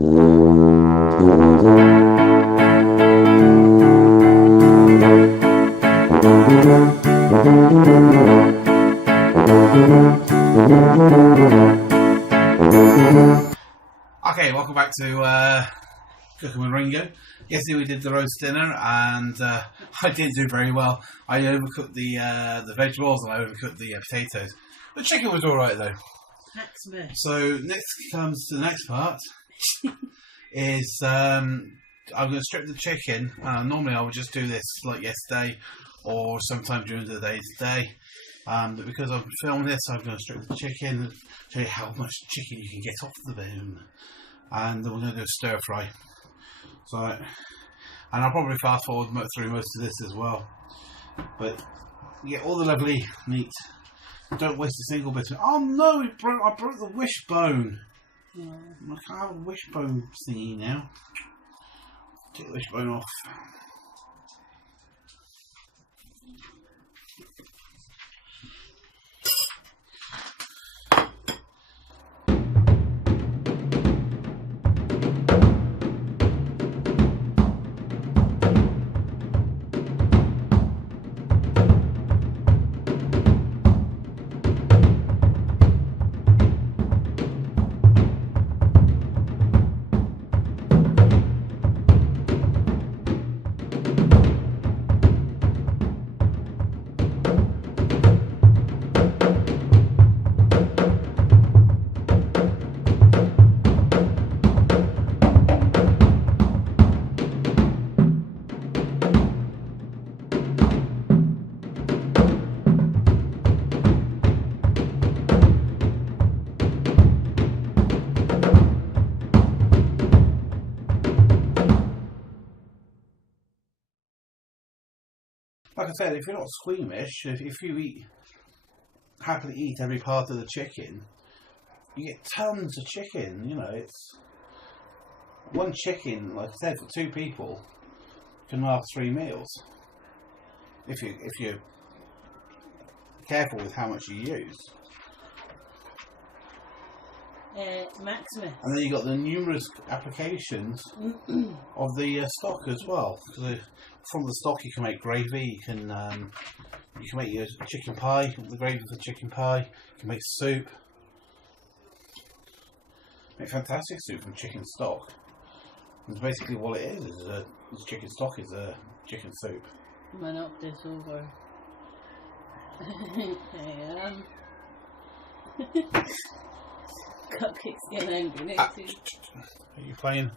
Okay, welcome back to Cooking with Ringo. Yesterday we did the roast dinner and I didn't do very well. I overcooked the vegetables and I overcooked the potatoes. The chicken was alright though. Maximus. So next comes to the next part is I'm going to strip the chicken. Normally I would just do this like yesterday or sometime during the day today. But because I'm filming this, I'm going to strip the chicken and show you how much chicken you can get off the bone. And then we're going to do a stir fry. So, and I'll probably fast forward through most of this as well. But you get all the lovely meat. Don't waste a single bit of. Oh no! I broke the wishbone. Yeah. I can't have a wishbone thingy now. Take the wishbone off. Like I said, if you're not squeamish, if you happily eat every part of the chicken, you get tons of chicken. You know, it's one chicken, like I said, for two people can last 3 meals. If you're careful with how much you use. Maximus. And then you got the numerous applications of the stock as well. From the stock you can make gravy. You can make your chicken pie. The gravy for the chicken pie. You can make soup. Make fantastic soup from chicken stock. And basically, what it is chicken stock is a chicken soup. I knocked this over. I am. Cupcake's getting angry now too. Are you playing?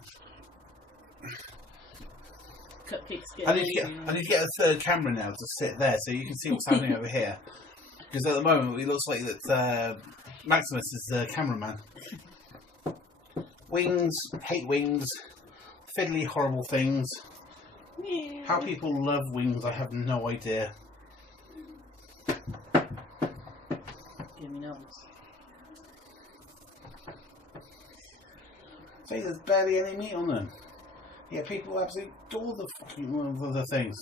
Cupcake's getting angry. I need to get a third camera now to sit there so you can see what's happening over here. Because at the moment it looks like that Maximus is the cameraman. Wings, hate wings, fiddly horrible things. Yeah. How people love wings, I have no idea. Give me nose. See, there's barely any meat on them. Yeah, people absolutely adore the fucking other things.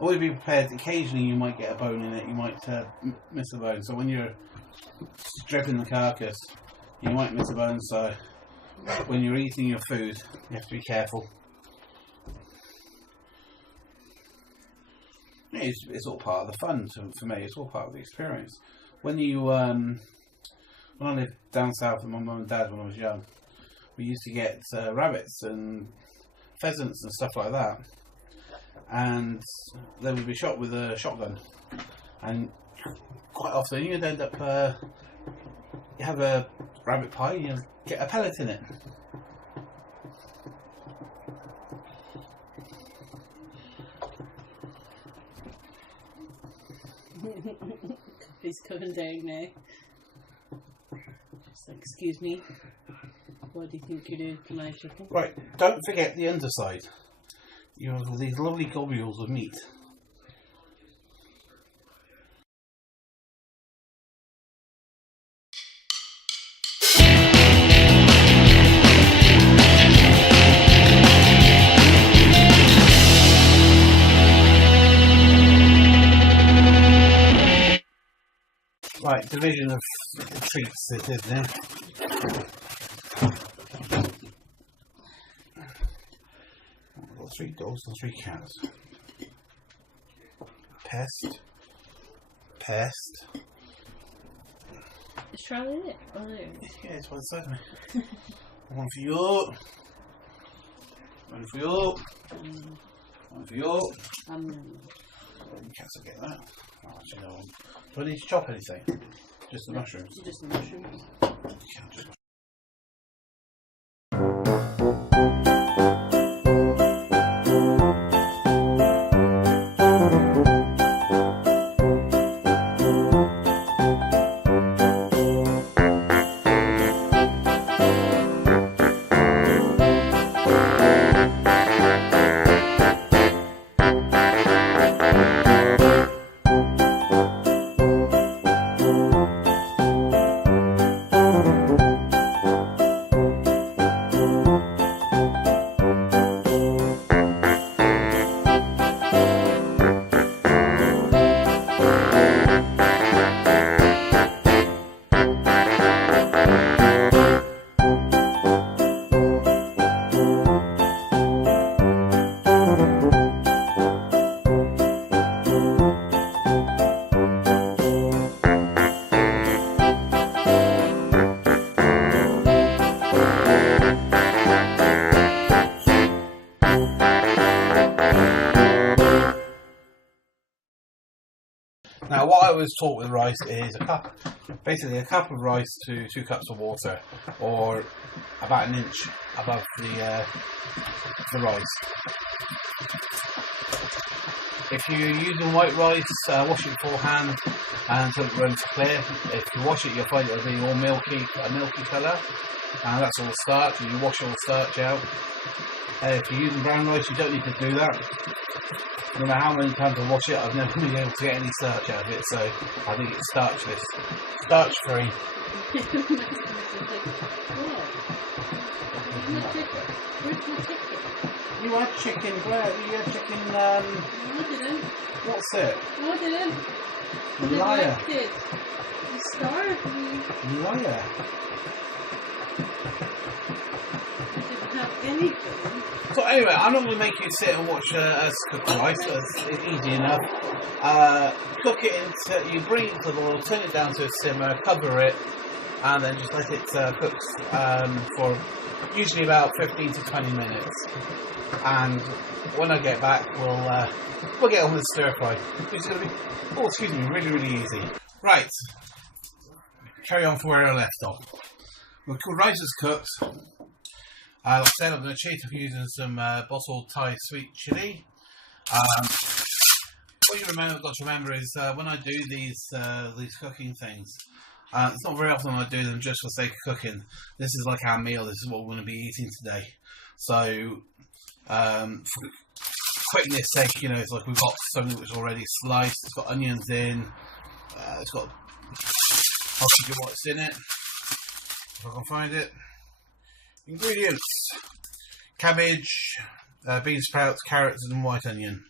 Always be prepared. Occasionally you might get a bone in it, you might miss a bone. So when you're stripping the carcass, you might miss a bone. So when you're eating your food, you have to be careful. It's all part of the fun for me. It's all part of the experience. When I lived down south with my mum and dad when I was young, we used to get rabbits and pheasants and stuff like that, and they would be shot with a shotgun. And quite often you'd end up you have a rabbit pie, you get a pellet in it. He's coming down now. Just like, excuse me. What do you think you're doing to my chicken? Right, don't forget the underside. You have these lovely globules of meat. division of treats it is now. I've got 3 dogs and 3 cats. Pest. Is Charlie in it? Oh no. Yeah, it's one side of me. One for you. One for you. One for you. You cats will get that. Oh, actually, no. Do I need to chop anything? Just the mushrooms? Just the mushrooms. Just Now, what I was taught with rice is basically a cup of rice to 2 cups of water, or about 1 inch above the rice. If you're using white rice, wash it beforehand until it runs clear. If you wash it, you'll find it'll be all a milky colour, and that's all the starch. And you wash all the starch out. If you're using brown rice, you don't need to do that. No matter how many times I wash it, I've never been able to get any starch out of it, so I think it's starchless. Starch free. Where's my chicken? You had chicken, where? You had chicken, No, I didn't. what's it? No, I didn't. I Liar. didn't like it. You starved me. Liar. I didn't have anything. So anyway, I'm not going to make you sit and watch us cook rice. It's easy enough. Cook it into, you bring it to the boil, turn it down to a simmer, cover it, and then just let it cook for usually about 15 to 20 minutes. And when I get back, we'll get on with the stir fry, which is going to be, really, really easy. Right, carry on from where I left off. The rice is cooked. Like I said, I'm going to cheat up using some bottled Thai sweet chilli. What you've got to remember is when I do these cooking things, it's not very often I do them just for the sake of cooking. This is like our meal. This is what we're going to be eating today. So, for quickness sake, it's like we've got something which is already sliced. It's got onions in. It's got. I'll show you what's in it if I can find it. Ingredients: cabbage, bean sprouts, carrots and white onion,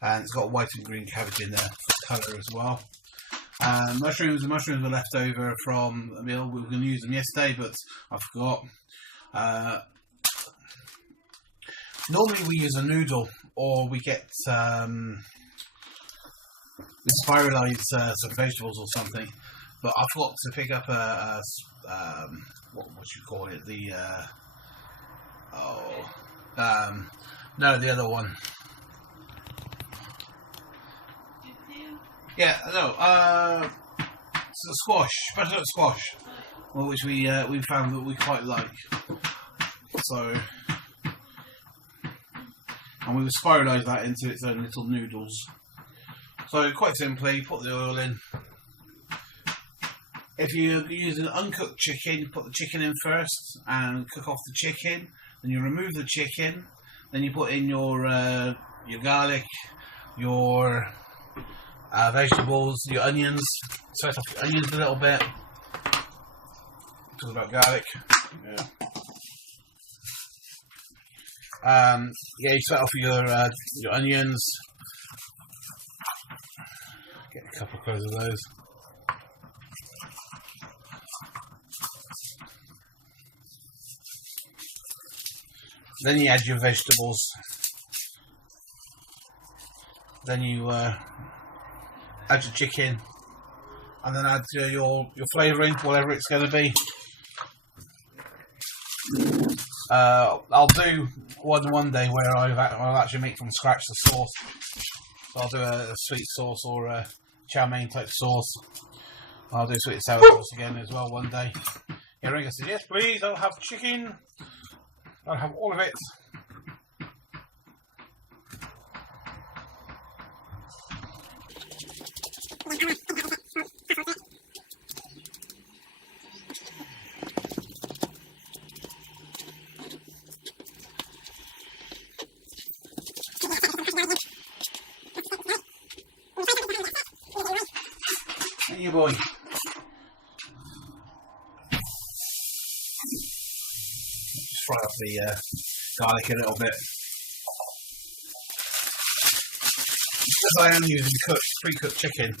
and it's got white and green cabbage in there for colour as well. Mushrooms were left over from a meal. We were going to use them yesterday, but I forgot. Normally we use a noodle, or we get we spiralise some vegetables or something, but I forgot to pick up what you call it? No, the other one. Yeah, no. It's a squash, butternut squash, which we found that we quite like. So, and we would spiralise that into its own little noodles. So, quite simply, put the oil in. If you're using uncooked chicken, you put the chicken in first and cook off the chicken. Then you remove the chicken. Then you put in your garlic, your vegetables, your onions. Slice off your onions a little bit. Talk about garlic. You slice off your onions. Get a couple of cloves of those. Then you add your vegetables. Then you add your chicken, and then add your flavouring, whatever it's going to be. I'll do one day where I'll actually make from scratch the sauce. So I'll do a sweet sauce or a chow mein type sauce. I'll do sweet and sour sauce again as well one day. Yeah, Ringo said, yes please, I'll have chicken. I'll have all of it. There you boy. Just fry up the garlic a little bit. Because I am using pre-cooked chicken,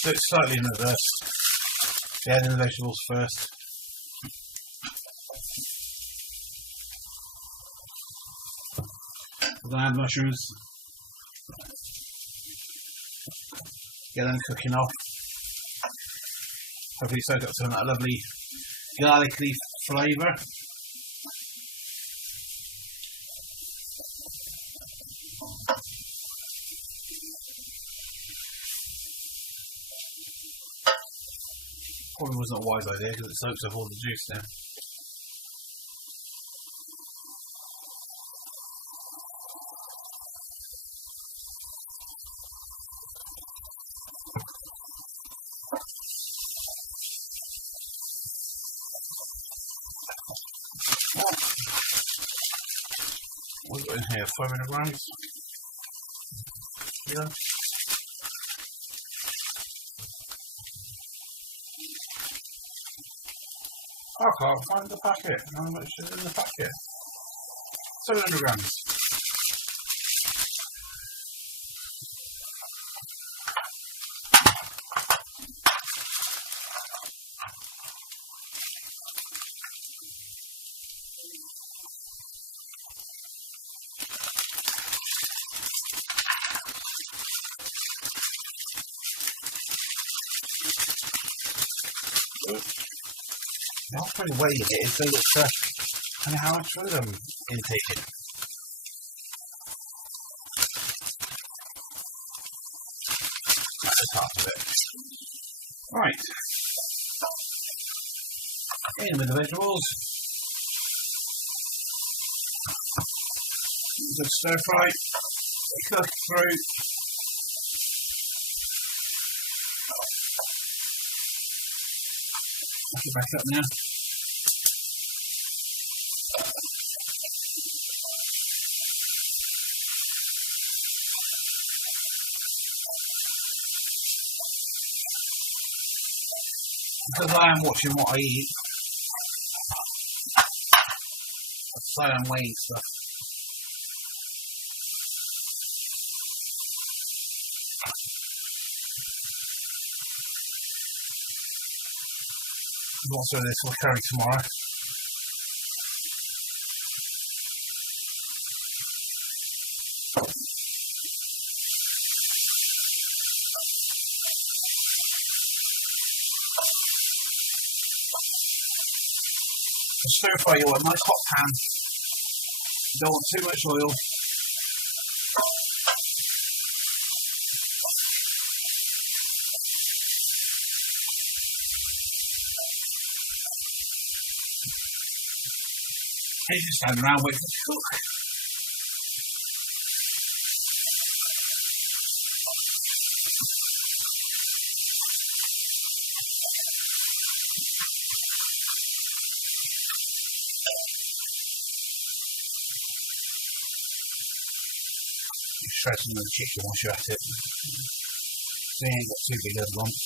so it's slightly in reverse. So add in the vegetables first. We're going to add mushrooms. Get them cooking off. Hopefully soak up some of that lovely garlicky flavour. Probably wasn't a wise idea because it soaks up all the juice now. What's got in here? 500 grams? Yeah. I can't find the packet. How much is in the packet? 700 grams. I'll probably weigh it so it's and how much food I'm intaking. That's half of it. Right. In with the vegetables. Good stir fry. Cook through. Back it back up now. Because I am watching what I eat, I'd say I'm weighing stuff. Also, this will carry tomorrow. Stir fry, you want a nice hot pan. You don't want too much oil. You just stand around waiting for it to cook. Shred some of the chicken once you're at it. So you ain't got too big of lumps.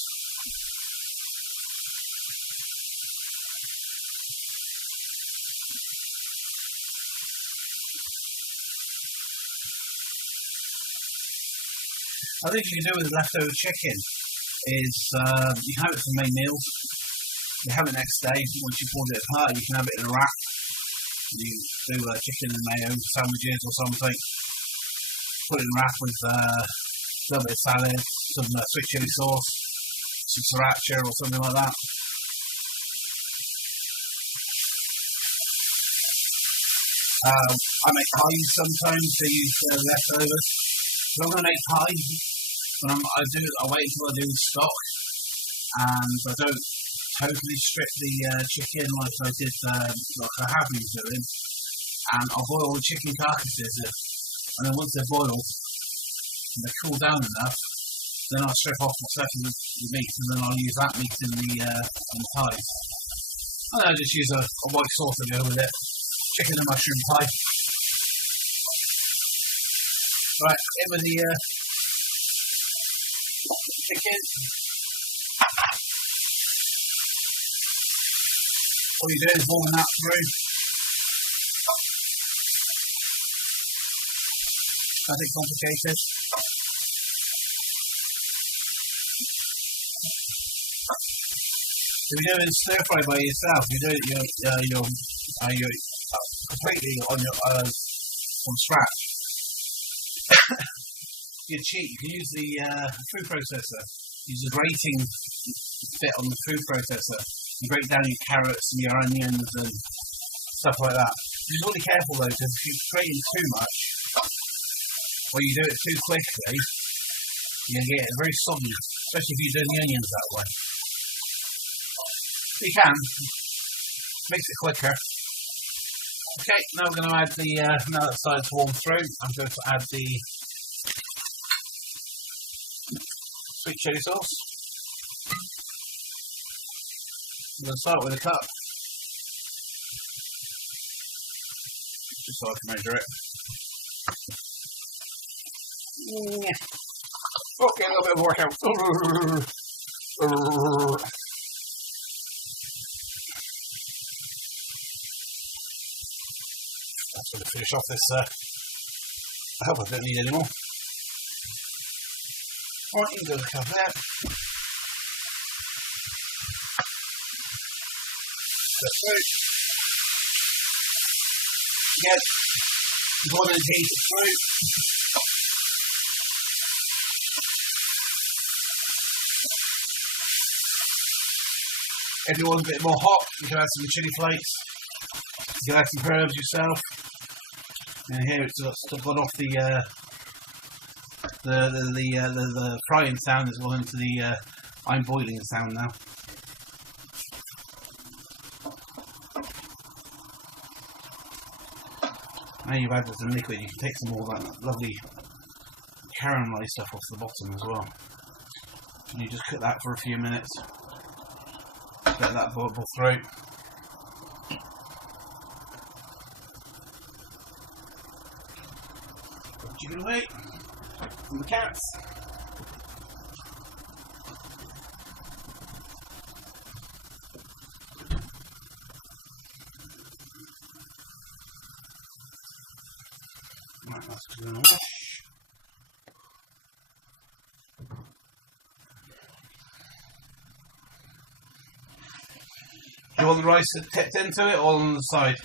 I think you can do with leftover chicken is you have it for main meals. You have it next day. Once you pulled it apart, you can have it in a wrap. You do chicken and mayo sandwiches or something. Put it in a wrap with a little bit of salad, some sweet chili sauce, some sriracha or something like that. I make pies sometimes to use leftovers. So I'm going to make pies. When I wait until I do the stock, and I don't totally strip the chicken like I did, like I have been doing. And I'll boil the chicken carcasses, and then once they're boiled and they cool down enough, then I'll strip off what's left of the meat, and then I'll use that meat in the pies. And then I just use a white sauce to go with it. Chicken and mushroom pie. Right, in with the chicken. All you do is warm that through. Nothing complicated. If you're doing stir fry by yourself, you do it you're completely on from scratch. You cheat. You can use the food processor. Use the grating bit on the food processor. You break down your carrots and your onions and stuff like that. Be really careful though, because if you're grating too much, or you do it too quickly, you're going to get it very soggy, especially if you're doing the onions that way. You can. Makes it quicker. Okay, now we're going to add the, now that it's started to warm through, I'm going to add the sweet chili sauce. I'm going to start with a cup, just so I can measure it. Okay, a little bit of workout. That's going to finish off this. I hope I don't need any more. Alright, you can go with a cup there. Again, you want to heat it through. If you want a bit more hot, you can add some chili flakes. You can add some herbs yourself. And here it's gone off the frying sound as well into the I'm boiling sound now. Now you've added some liquid, you can take some more of that lovely caramelized stuff off the bottom as well. And you just cook that for a few minutes. Let that bubble through. Chicken away from the cats. Right, that's going to wash. Do you want the rice tipped into it or on the side?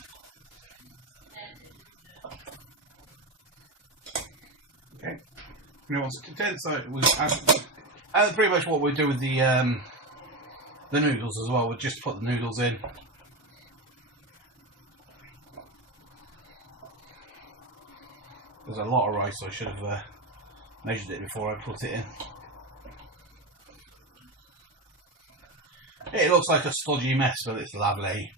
Okay. You want it tipped in, so we add pretty much what we do with the noodles as well. We'll just put the noodles in. There's a lot of rice, so I should have measured it before I put it in. It looks like a stodgy mess, but it's lovely.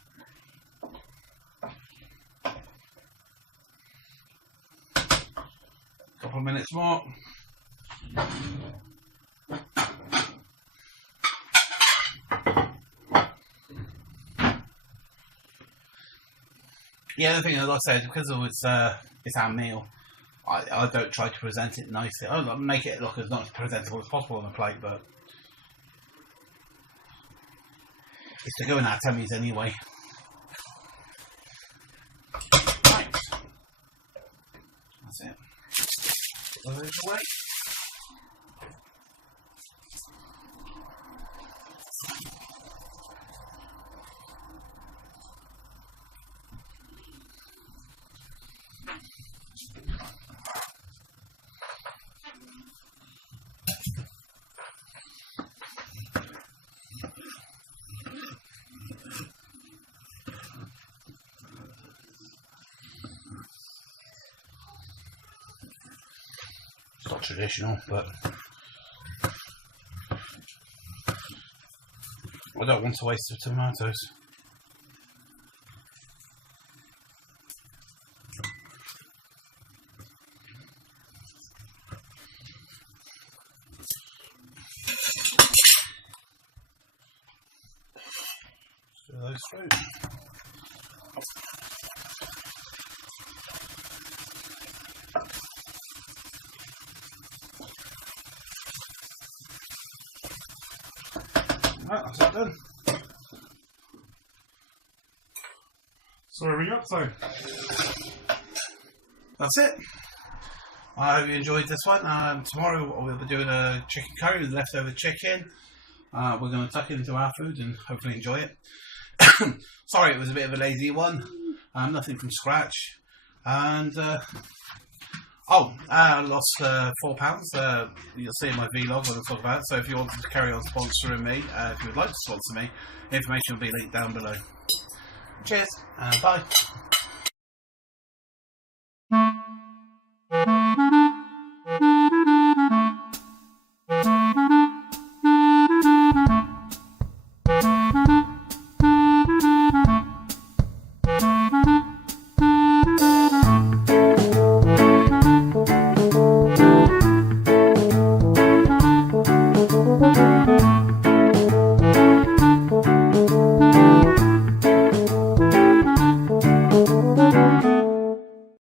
Couple of minutes more. The other thing, as I said, because it's our meal, I don't try to present it nicely. I make it look as not as presentable as possible on the plate, but it's to go in our tummies anyway. Right. That's it. Put those away. not traditional, but I don't want to waste the tomatoes. Stir those through. Right, that's it done. So where are we up to? That's it. I hope you enjoyed this one. Tomorrow we'll be doing a chicken curry with leftover chicken. We're going to tuck it into our food and hopefully enjoy it. Sorry, it was a bit of a lazy one. Nothing from scratch. And I lost £4. You'll see in my vlog when I talk about it. So if you want to carry on sponsoring me, if you would like to sponsor me, information will be linked down below. Cheers and bye.